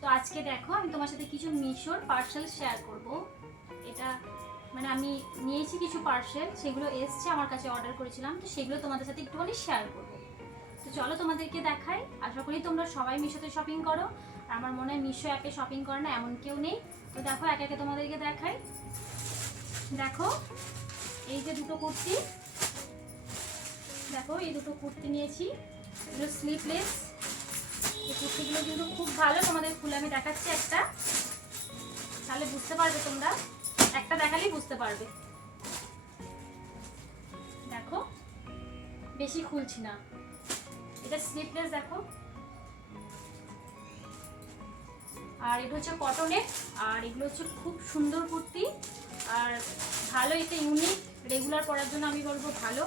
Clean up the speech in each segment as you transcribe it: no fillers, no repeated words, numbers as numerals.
তো আজকে দেখো আমি তোমার সাথে কিছু মিশোর পার্সেল শেয়ার করব। এটা মানে আমি নিয়েছি কিছু পার্সেল, সেগুলো এসছে আমার কাছে, অর্ডার করেছিলাম, তো সেগুলো তোমাদের সাথে একটুখানি শেয়ার করব। তো চলো তোমাদেরকে দেখাই। আশা করি তোমরা সবাই মিশোতে শপিং করো, আর আমার মনে হয় মিশো অ্যাপে শপিং করে না এমন কেউ নেই। তো দেখো একে একে তোমাদেরকে দেখাই। দেখো এই যে দুটো কুর্তি, দেখো এই দুটো কুর্তি নিয়েছি, এগুলো স্লিভলেস। এই কুর্তিগুলো কিন্তু খুব ভালো, তোমাদের খুলে আমি দেখাচ্ছি একটা, তাহলে বুঝতে পারবে তোমরা, একটা দেখালেই বুঝতে পারবে। দেখো বেশি খুলছি না, এটা স্লিভলেস দেখো, আর এটা হচ্ছে কটনের, আর এগুলো হচ্ছে খুব সুন্দর কুর্তি আর ভালো, এটা ইউনিক, রেগুলার পরার জন্য আমি বলবো ভালো,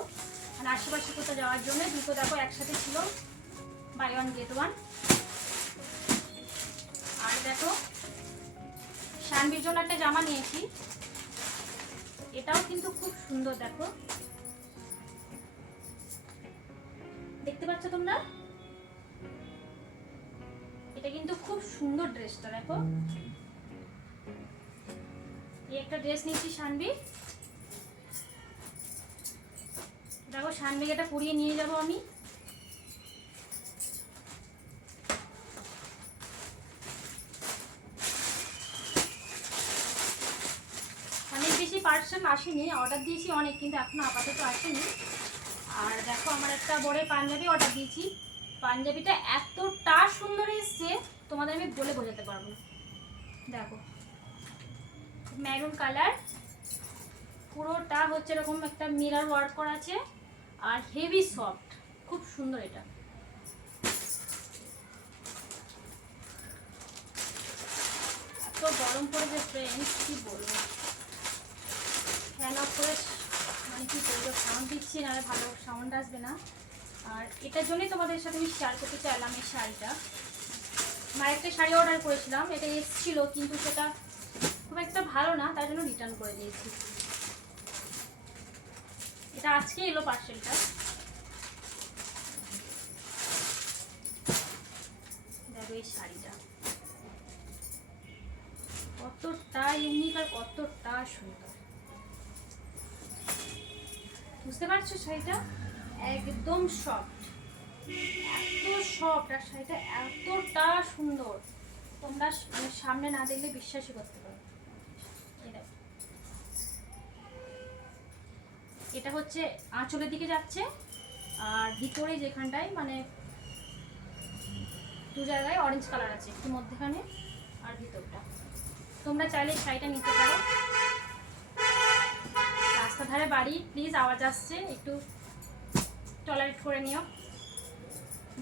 মানে আশেপাশে কোথাও যাওয়ার জন্য। দুটো দেখো একসাথে ছিল, বাই ওয়ান গেট ওয়ান। আর দেখো শানবির জন্য একটা জামা নিয়েছি, এটাও কিন্তু খুব সুন্দর, দেখো দেখতে পাচ্ছ তোমরা, এটা কিন্তু খুব সুন্দর ড্রেসটা। দেখো এই একটা ড্রেস নিয়েছি শানবি, দেখো শানবিকে এটা পরিয়ে নিয়ে যাব আমি। অনেক বেশি পার্সেল আসেনি, অর্ডার দিয়েছি অনেক, কিন্তু এখনো আপাতত আসেনি। আর দেখো আমার একটা বড় পাঞ্জাবি অর্ডার দিয়েছি, পাঞ্জাবিটা এতটা সুন্দর এসছে তোমাদের আমি বলে বোঝাতে পারবো না। দেখো মেরুন কালার, পুরোটা হচ্ছে এরকম একটা মিরর ওয়ার্ক করা আছে, আর হেভি সফট, খুব সুন্দর। এটা এত গরম পড়েছে ফ্রেন্ডস, কি বলবো, ফ্যান অফ করে মানে কি বলবো, সাউন্ড দিচ্ছি না, ভালো সাউন্ড আসবে না। আর এটার জন্যই তোমাদের সাথে আমি শেয়ার করতে চাইলাম এই শাড়িটা। আমার একটা শাড়ি অর্ডার করেছিলাম, এটা এসেছিল কিন্তু সেটা খুব একটা ভালো না, তার জন্য রিটার্ন করে দিয়েছি। এটা আজকে এলো পার্সেলটা। দেখো এই শাড়িটা কতটা ইউনিক আর কতটা সুন্দর, বুঝতে পারছো? শাড়িটা একদম সফট, এত সফট, আর শাড়িটা এতটা সুন্দর, তোমরা মানে সামনে না দেখলে বিশ্বাসই করতে পারো। এটা হচ্ছে আঁচলের দিকে যাচ্ছে, আর ভিতরে যেখানটায় মানে দু জায়গায় অরেঞ্জ কালার আছে, একটু মধ্যখানে আর ভিতরটা। তোমরা চাইলে শাড়িটা নিতে পারো। রাস্তা ধারে বাড়ি, প্লিজ আওয়াজ আসছে, একটু টলারেট করে নিও।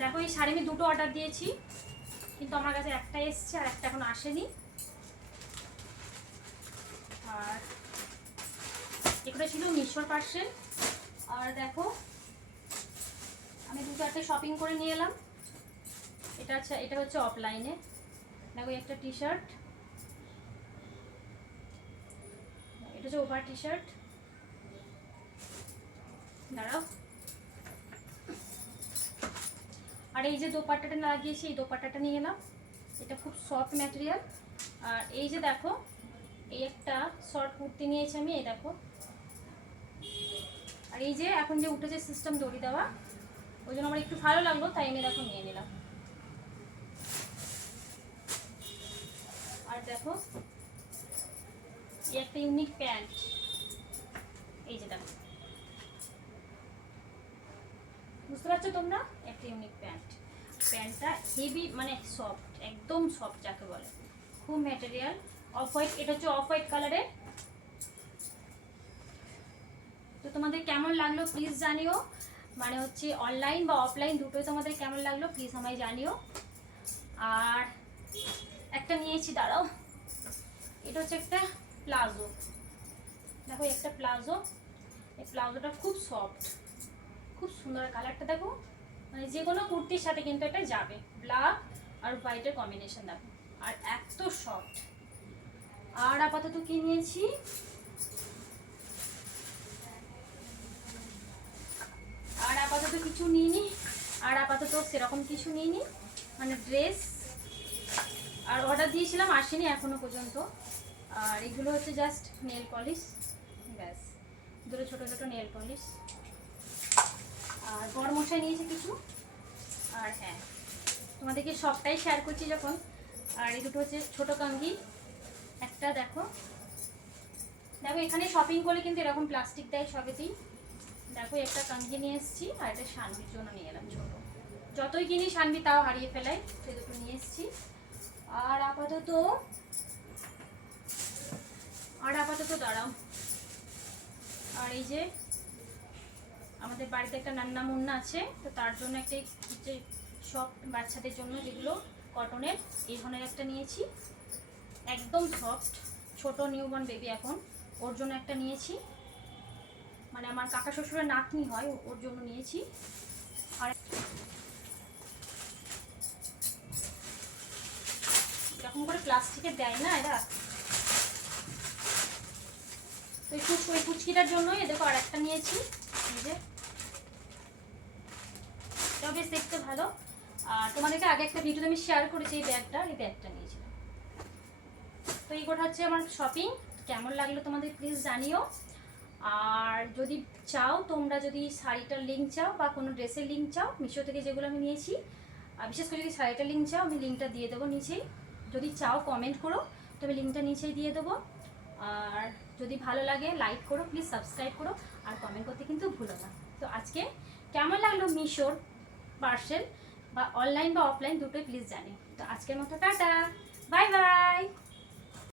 দেখো এই শাড়ি আমি দুটো অর্ডার দিয়েছি, কিন্তু আমার কাছে একটা এসছে আর একটা এখন আসেনি। আর এগুলো ছিল মিশোর পার্সেল। আর দেখো আমি দু চারটে শপিং করে নিয়ে এলাম। এটা হচ্ছে অফলাইনে, দেখো একটা টি শার্ট, এটা হচ্ছে ওভার টি শার্ট, দাঁড়াও। আর এই যে দোপাট্টাটা লাগিয়েছি, এই দোপাট্টাটা নিয়ে এলাম, এটা খুব সফট ম্যাটেরিয়াল। আর এই যে দেখো এই একটা শর্ট কুর্তি নিয়েছি আমি, এই দেখো। আর এই যে এখন যে উঠেছে সিস্টেম দড়ি দেওয়া, ওই জন্য আমার একটু ভালো লাগলো, তাই আমি দেখো নিয়ে নিলাম। আর দেখো এই একটা ইউনিক প্যান্ট, এই যে দেখো, বুঝতে পারছো তোমরা, একটা ইউনিক প্যান্ট। প্যান্টটা হেভি মানে সফট, একদম সফট যাকে বলে, খুব ম্যাটেরিয়াল। অফ হোয়াইট, এটা হচ্ছে অফ হোয়াইট কালারের। তো তোমাদের কেমন লাগলো প্লিজ জানিও, মানে হচ্ছে অনলাইন বা অফলাইন দুটোই তোমাদের কেমন লাগলো প্লিজ আমায় জানিও। আর একটা নিয়েছি, দাঁড়াও, এটা হচ্ছে একটা প্লাজো, দেখো একটা প্লাজো, এই প্লাজোটা খুব সফট, খুব সুন্দর, কালারটা দেখো, মানে যে কোনো কুর্তির সাথে কিন্তু এটা যাবে, ব্ল্যাক আর হোয়াইটের কম্বিনেশন দেখো, আর এত সফট। আর আপাতত কি নিয়েছি, আর আপাতত কিছু নিইনি, আর আপাতত সেরকম কিছু নিইনি, মানে ড্রেস আর অর্ডার দিয়েছিলাম, আসেনি এখনো পর্যন্ত। আর এগুলো হচ্ছে জাস্ট নেল পলিশ, ব্যাস দুটো ছোটো ছোটো নেল পলিশ। আর বড় মশাই নিয়েছে কিছু। আর হ্যাঁ, তোমাদেরকে সবটাই শেয়ার করছি যখন। আর এই দুটো হচ্ছে ছোটো কঙ্গি, একটা দেখো দেখো এখানে শপিং করলে কিন্তু এরকম প্লাস্টিক দেয় সবেতেই। দেখো একটা কঙ্গি নিয়ে এসেছি, আর এটা শানবির জন্য নিয়ে এলাম ছোটো। যতই কিনি শানবি তাও হারিয়ে ফেলাই, সে দুটো নিয়ে এসেছি। আর আপাতত দাঁড়াও। আর এই যে আমাদের বাড়িতে একটা নান্না মুন্না আছে, তো তার জন্য একটা যে সব বাচ্চাদের জন্য যেগুলো কটনের, এই ধরনের একটা নিয়েছি, একদম সফট, ছোট নিউবর্ন বেবি এখন, ওর জন্য একটা নিয়েছি। মানে আমার কাকা শ্বশুরের নাতনি হয়, ওর জন্য নিয়েছি। আর এরকম করে প্লাস্টিকের দেয় না এরা, তো ওই কুচকিটার জন্যই দেখো আর একটা নিয়েছি। এই যে এটাও বেশ দেখতে ভালো। আর তোমাদেরকে আগে একটা ভিডিওতে আমি শেয়ার করেছি এই ব্যাগটা নিয়েছিলাম। তো এই গোটা হচ্ছে আমার শপিং। কেমন লাগলো তোমাদের প্লিজ জানিও। আর যদি চাও, তোমরা যদি শাড়িটার লিঙ্ক চাও বা কোনো ড্রেসের লিঙ্ক চাও, মিশো থেকে যেগুলো আমি নিয়েছি, আর বিশেষ করে যদি শাড়িটার লিঙ্ক চাও, আমি লিঙ্কটা দিয়ে দেবো নিচেই। যদি চাও কমেন্ট করো, তো আমি লিঙ্কটা নিচেই দিয়ে দেবো। আর যদি ভালো লাগে লাইক করো, প্লিজ সাবস্ক্রাইব করো, আর কমেন্ট করতে কিন্তু ভুলো না। তো আজকে কেমন লাগলো মিশোর পার্সেল, বা অনলাইন বা অফলাইন দুটোই প্লিজ জানি। তো আজকের মতো টাটা, বাই বাই।